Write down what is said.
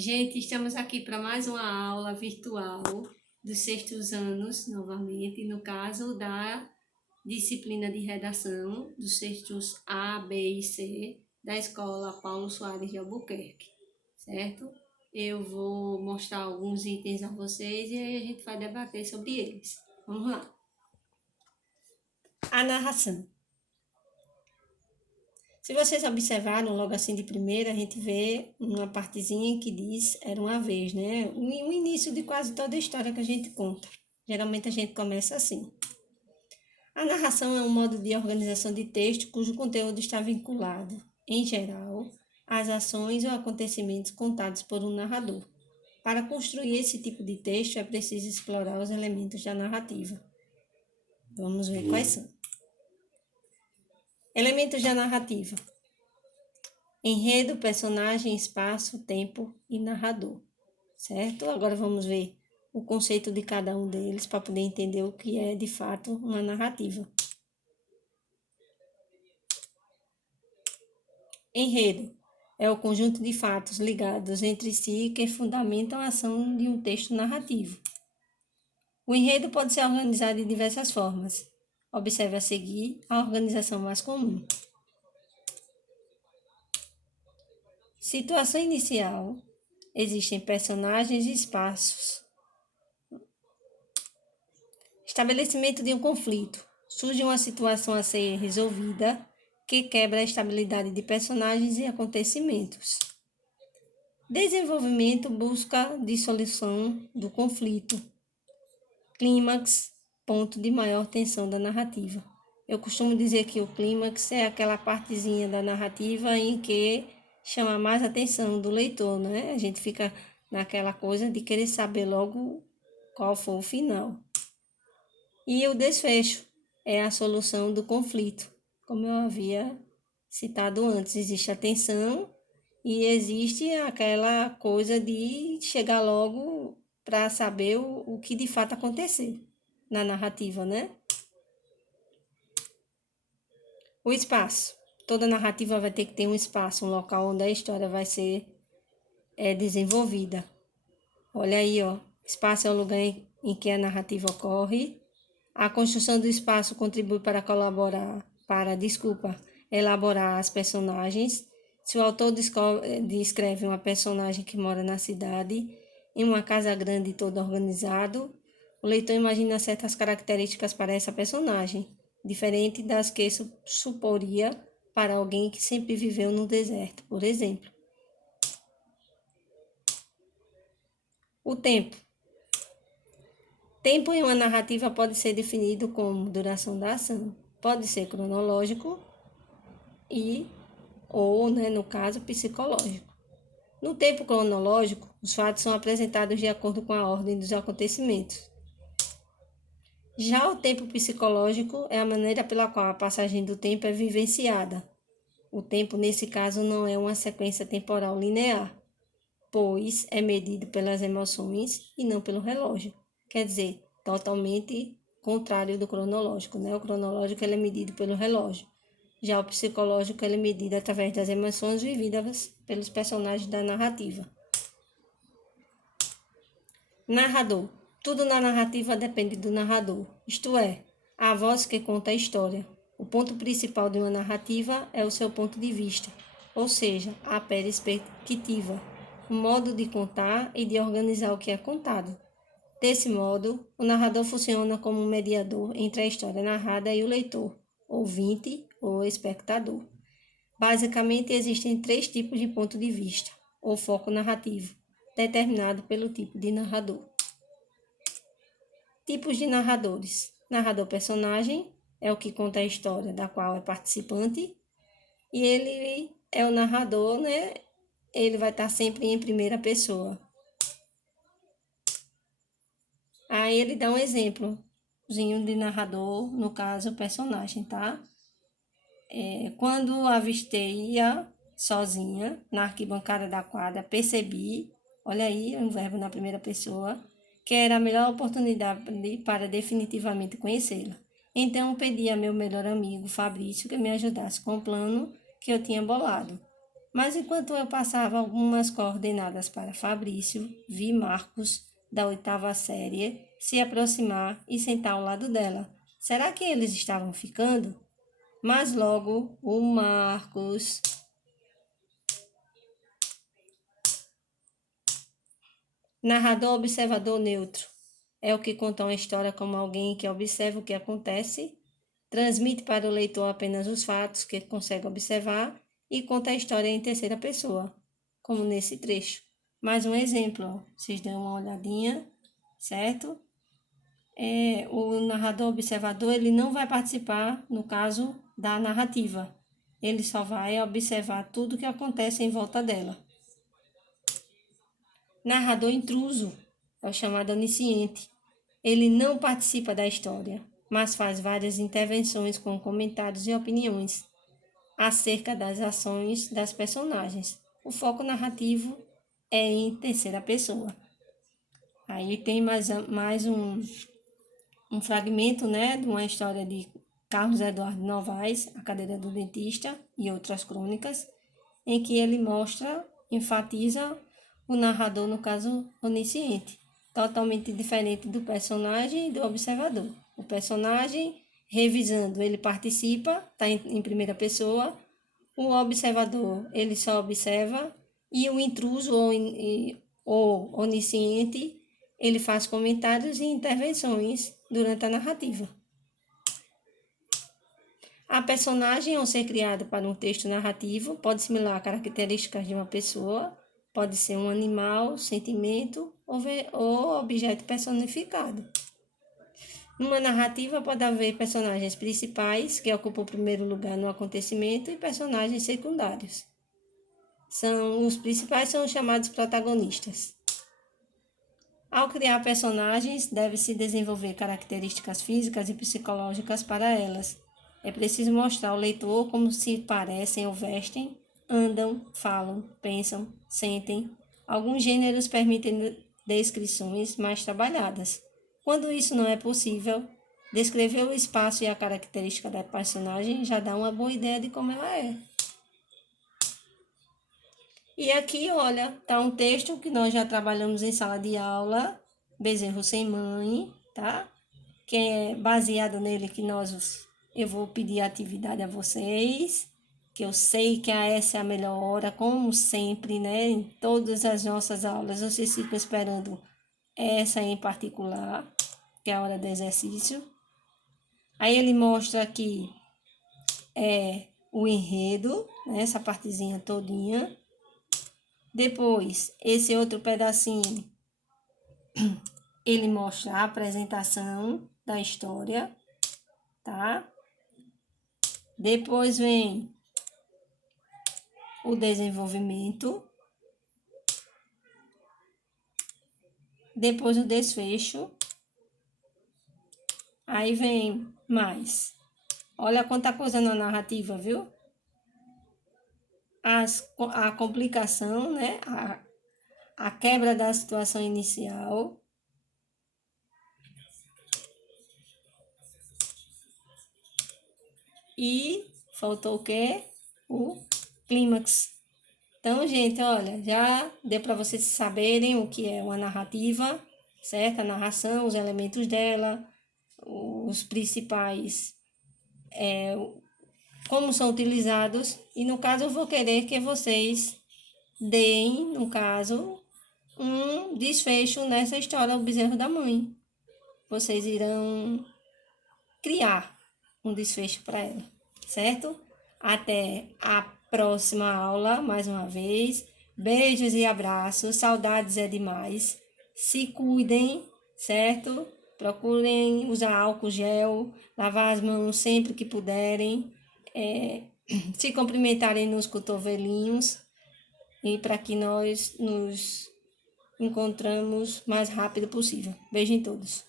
Gente, estamos aqui para mais uma aula virtual dos sextos anos, novamente, no caso da disciplina de redação dos sextos A, B e C da Escola Paulo Soares de Albuquerque, certo? Eu vou mostrar alguns itens a vocês e aí a gente vai debater sobre eles. Vamos lá. A narração. Se vocês observaram, logo assim de primeira, a gente vê uma partezinha que diz era uma vez, né? O início de quase toda a história que a gente conta. Geralmente a gente começa assim. A narração é um modo de organização de texto cujo conteúdo está vinculado, em geral, às ações ou acontecimentos contados por um narrador. Para construir esse tipo de texto é preciso explorar os elementos da narrativa. Vamos ver quais são. Elementos da narrativa. Enredo, personagem, espaço, tempo e narrador, certo? Agora vamos ver o conceito de cada um deles para poder entender o que é de fato uma narrativa. Enredo é o conjunto de fatos ligados entre si que fundamentam a ação de um texto narrativo. O enredo pode ser organizado de diversas formas. Observe a seguir a organização mais comum. Situação inicial. Existem personagens e espaços. Estabelecimento de um conflito. Surge uma situação a ser resolvida que quebra a estabilidade de personagens e acontecimentos. Desenvolvimento busca dissolução do conflito. Clímax, ponto de maior tensão da narrativa. Eu costumo dizer que o clímax é aquela partezinha da narrativa em que chama mais a atenção do leitor, né? A gente fica naquela coisa de querer saber logo qual foi o final. E o desfecho é a solução do conflito. Como eu havia citado antes, existe a tensão e existe aquela coisa de chegar logo para saber o que de fato aconteceu na narrativa, né? O espaço. Toda narrativa vai ter que ter um espaço, um local onde a história vai ser desenvolvida. Olha aí, ó. Espaço é o lugar em que a narrativa ocorre. A construção do espaço contribui para elaborar as personagens. Se o autor descreve uma personagem que mora na cidade, em uma casa grande e todo organizado, o leitor imagina certas características para essa personagem, diferente das que suporia para alguém que sempre viveu no deserto, por exemplo. O tempo. Tempo em uma narrativa pode ser definido como duração da ação. Pode ser cronológico ou, no caso, psicológico. No tempo cronológico, os fatos são apresentados de acordo com a ordem dos acontecimentos. Já o tempo psicológico é a maneira pela qual a passagem do tempo é vivenciada. O tempo, nesse caso, não é uma sequência temporal linear, pois é medido pelas emoções e não pelo relógio. Quer dizer, totalmente contrário do cronológico, né? O cronológico ele é medido pelo relógio. Já o psicológico ele é medido através das emoções vividas pelos personagens da narrativa. Narrador. Tudo na narrativa depende do narrador, isto é, a voz que conta a história. O ponto principal de uma narrativa é o seu ponto de vista, ou seja, a perspectiva, o modo de contar e de organizar o que é contado. Desse modo, o narrador funciona como um mediador entre a história narrada e o leitor, ouvinte ou espectador. Basicamente, existem 3 tipos de ponto de vista, ou foco narrativo, determinado pelo tipo de narrador. Tipos de narradores. Narrador-personagem é o que conta a história da qual é participante, e ele é o narrador, né? Ele vai estar sempre em primeira pessoa. Aí ele dá um exemplozinho de narrador, no caso, personagem, tá? Quando avistei-a sozinha na arquibancada da quadra, percebi, olha aí, um verbo na primeira pessoa, que era a melhor oportunidade para definitivamente conhecê-la. Então pedi a meu melhor amigo, Fabrício, que me ajudasse com o plano que eu tinha bolado. Mas enquanto eu passava algumas coordenadas para Fabrício, vi Marcos, da oitava série, se aproximar e sentar ao lado dela. Será que eles estavam ficando? Mas logo o Marcos. Narrador observador neutro. É o que conta uma história como alguém que observa o que acontece, transmite para o leitor apenas os fatos que consegue observar e conta a história em terceira pessoa, como nesse trecho. Mais um exemplo, ó. Vocês dêem uma olhadinha, certo? O narrador observador ele não vai participar, no caso, da narrativa. Ele só vai observar tudo que acontece em volta dela. Narrador intruso é o chamado onisciente. Ele não participa da história, mas faz várias intervenções com comentários e opiniões acerca das ações das personagens. O foco narrativo é em terceira pessoa. Aí tem mais um fragmento, né, de uma história de Carlos Eduardo Novaes, A Cadeira do Dentista e outras crônicas, em que ele enfatiza o narrador, no caso, onisciente, totalmente diferente do personagem e do observador. O personagem, revisando, ele participa, está em primeira pessoa, o observador, ele só observa, e o intruso ou onisciente, ele faz comentários e intervenções durante a narrativa. A personagem, ao ser criada para um texto narrativo, pode simular características de uma pessoa, pode ser um animal, sentimento ou objeto personificado. Numa narrativa pode haver personagens principais, que ocupam o primeiro lugar no acontecimento, e personagens secundários. Os principais são os chamados protagonistas. Ao criar personagens, deve-se desenvolver características físicas e psicológicas para elas. É preciso mostrar ao leitor como se parecem ou vestem, andam, falam, pensam, sentem. Alguns gêneros permitem descrições mais trabalhadas. Quando isso não é possível, descrever o espaço e a característica da personagem já dá uma boa ideia de como ela é. E aqui, olha, tá um texto que nós já trabalhamos em sala de aula, Bezerro Sem Mãe, tá? Que é baseado nele que eu vou pedir a atividade a vocês, que eu sei que essa é a melhor hora, como sempre, né? Em todas as nossas aulas, vocês ficam esperando essa em particular, que é a hora do exercício. Aí ele mostra aqui o enredo, né? Essa partezinha todinha. Depois, esse outro pedacinho, ele mostra a apresentação da história, tá? Depois vem o desenvolvimento. Depois o desfecho. Aí vem mais. Olha quanta coisa na narrativa, viu? A complicação, né? A quebra da situação inicial. E faltou o quê? O clímax. Então, gente, olha, já deu para vocês saberem o que é uma narrativa, certo? A narração, os elementos dela, os principais, como são utilizados. E no caso, eu vou querer que vocês deem, no caso, um desfecho nessa história do bezerro da mãe. Vocês irão criar um desfecho para ela, certo? Até a próxima aula, mais uma vez. Beijos e abraços, saudades é demais. Se cuidem, certo? Procurem usar álcool gel, lavar as mãos sempre que puderem, se cumprimentarem nos cotovelinhos e para que nós nos encontramos mais rápido possível. Beijo em todos.